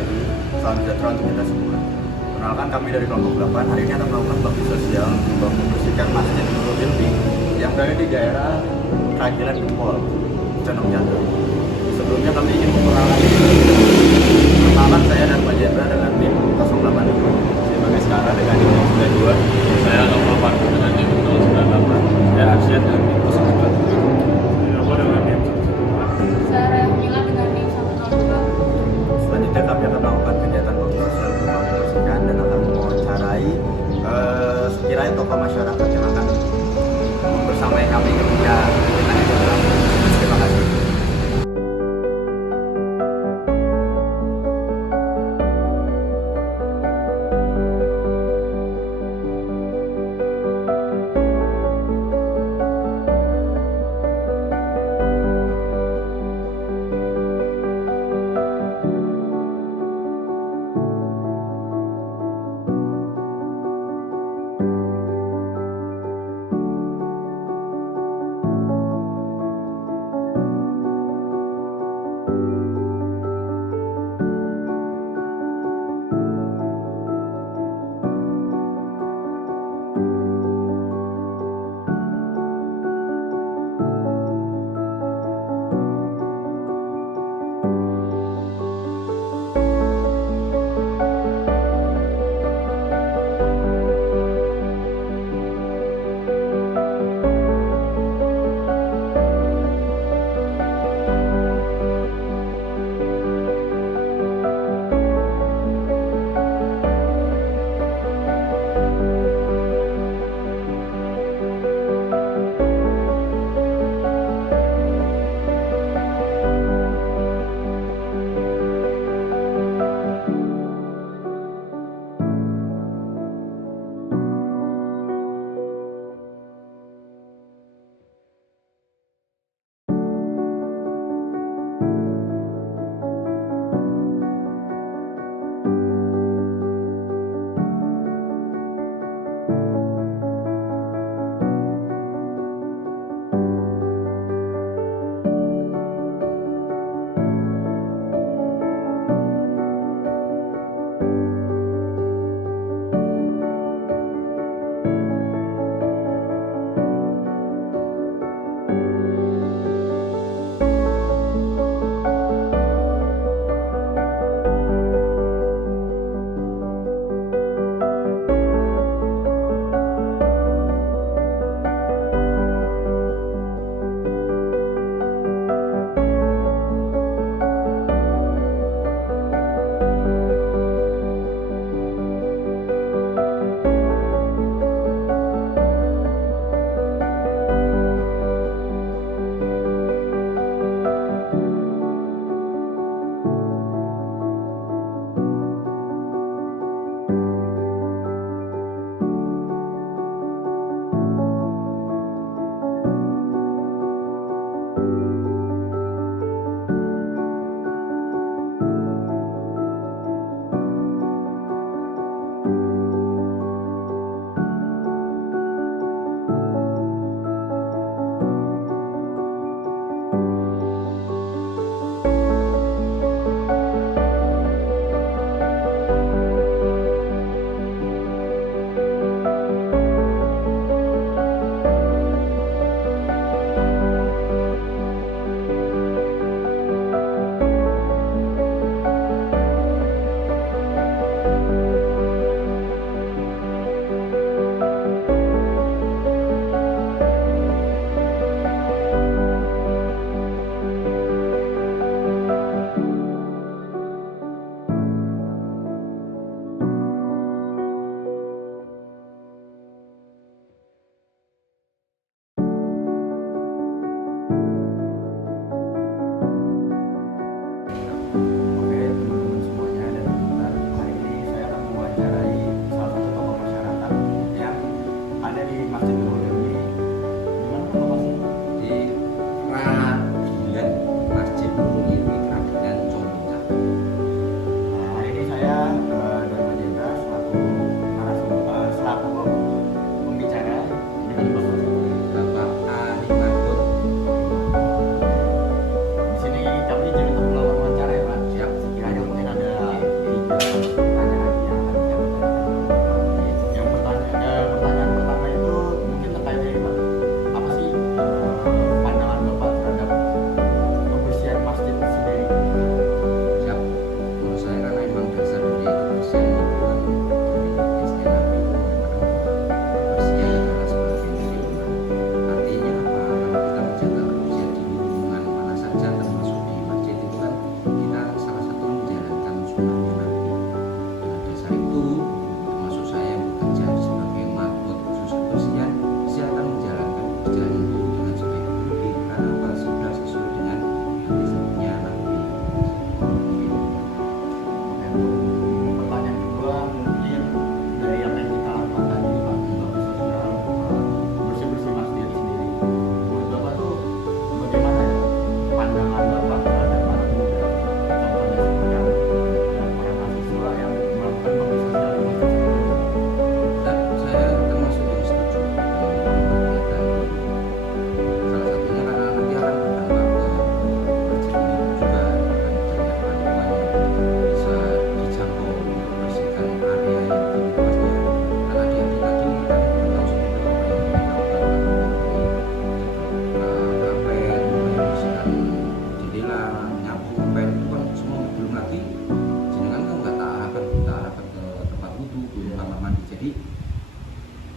pagi, salam sejahtera untuk kita semua. Perkenalkan kami dari kelompok 8, hari ini akan melakukan bakti sosial untuk membersihkan masjid Nurul Ilmi yang berada di daerah Kerajinan Gempol, Condong Jatuh. Sebelumnya kami ingin memperkenalkan diri. Perkenalkan saya dan Pak Jendra dengan NIM 08 itu. Sebagai sekarang dengan NIM 92. Saya Nopal Parku dengan NIM 098. Saya Arsyad dengan NIM 02. Nopal dengan NIM 114. Saya Rayamila dengan NIM 102. Selanjutnya kami akan melakukan kegiatan bakti sosial berupa membersihkan dan akan mewawancarai sekiranya tokoh masyarakat yang akan membersamai kami ketika kita dalam. Terima kasih.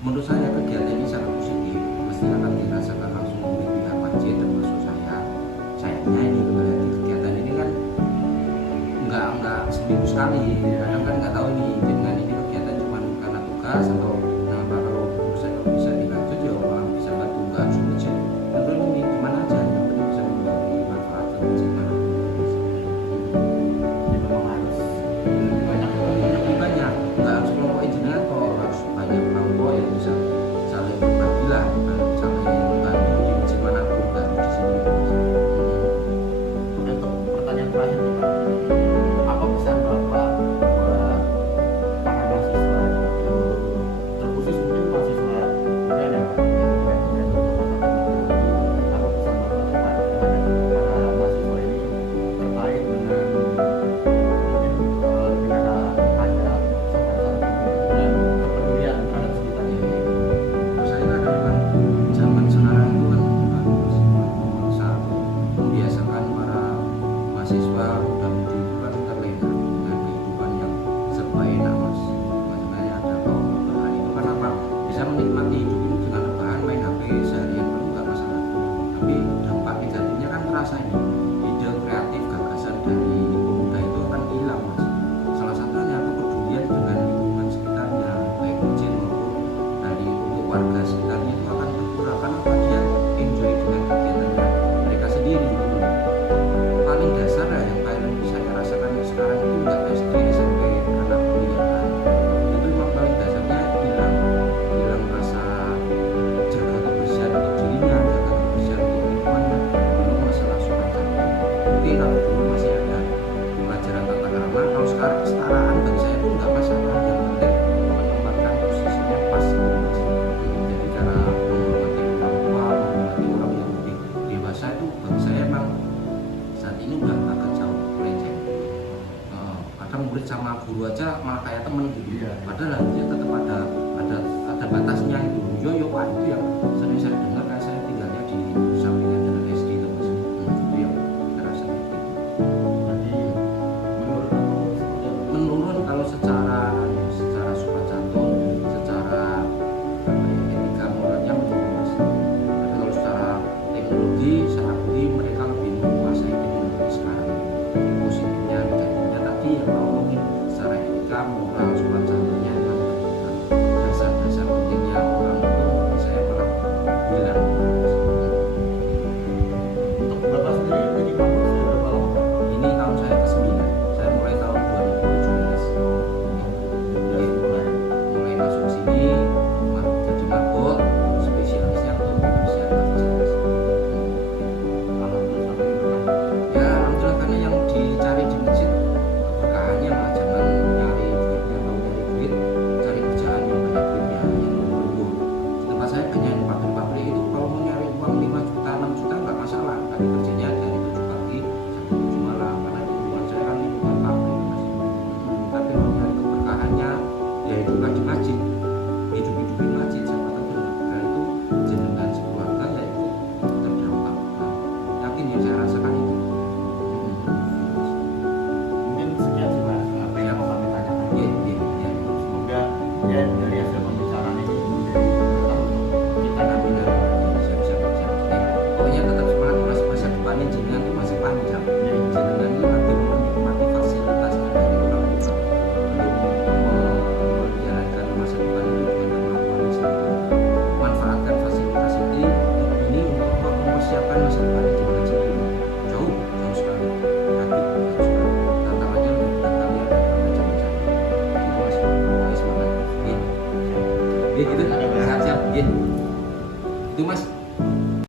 menurut saya kegiatan ini sangat positif, mesti akan dirasakan langsung oleh pihak masjid termasuk saya. Sayangnya ini kembali kegiatan ini kan nggak seminggu sekali, kadang kan nggak tahu ini dengan ini kegiatan cuma karena tugas atau kenapa kalau bisa dilanjut ya malah bisa bantu nggak harus masjid. Tentu ini gimana aja yang penting bisa memberi manfaat ke masjid mana. Jadi memang harus lebih banyak Lebih banyak, nggak harus kelompok engineer atau harus banyak kelompok yang bisa saling berbagi lah, saling membantu di masjid manapun, nggak harus di sini. Untuk pertanyaan terakhir nih Pak, apa pesan Bapak buat para mahasiswa, terkhusus mungkin mahasiswa muda ya Pak, yang pengen untuk apa pesan Bapak terhadap para mahasiswa ini terkait dengan mungkin negara adab, sopan santun dan kepedulian terhadap sekitar ini. Menurut saya kan memang zaman sekarang itu kan bagus, memaksa membiasakan para mahasiswa muda-mudi itu kan terlena dengan kehidupan yang serba enak mas. Makanya ada kaum rebahan itu kan apa? Bisa menikmati hidup ini dengan rebahan, main HP seharian pun nggak masalah. Tapi dampak negatifnya kan terasa ini. Ide kreatif, gagasan dari pemuda itu akan hilang mas. Salah satunya kepedulian dengan lingkungan sekitarnya, baik masjid maupun dari untuk warga sekitarnya itu akan berkurang karena apa? Dia enjoy dengan kegiatannya mereka sendiri gitu. Paling dasar ya yang paling saya rasakan sekarang itu nggak SD SMP anak kuliahan itu memang paling dasarnya hilang rasa jaga kebersihan untuk dirinya, jaga kebersihan untuk lingkungannya, belum masalah sopan santun. Mungkin kalau dulu masih ada pelajaran tata krama, kalau sekarang kesetaraan bagi saya pun nggak masalah, yang penting menempatkan posisinya pas gitu mas. Jadi cara menghormati orang tua, menghormati orang yang lebih dewasa itu bagi saya emang saat ini udah agak jauh melenceng. Kadang murid sama guru aja malah kayak temen gitu. Iya. Padahal dia tetap ada batasnya itu. Yo pak itu yang sering saya dengar kan saya tinggalnya di sampingan dengan SD itu mas. Itu yang terasa gitu. Jadi menurut aku seperti apa? Menurun kalau secara sopan santun, secara apa ya, etika moralnya menurun mas. Tapi kalau secara teknologi, secara budi mereka lebih menguasai teknologi sekarang. Positifnya, negatifnya tadi yang kalau mungkin secara etika moral sopan